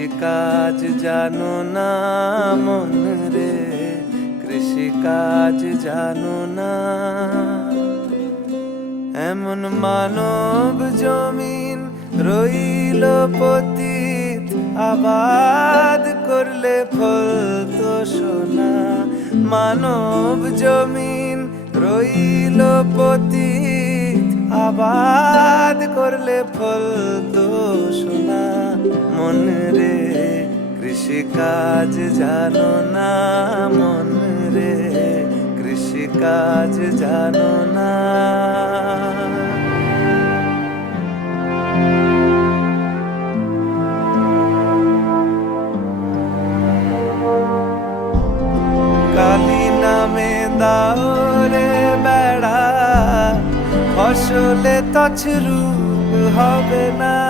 কৃষিকাজ জানো না মন রে, কৃষিকাজ জানো না। এমন মানব জমিন রইল পতিত, আবাদ করলে ফল তো সোনা। মানব জমিন রইল পতিত, আবাদ করলে ফল তো সোনা। মন রে কৃষিকাজ জানো না, মন রে কৃষিকাজ জানো না। কালী নামে দাও রে বেড়া, ফসলে তছরূপ হবে না।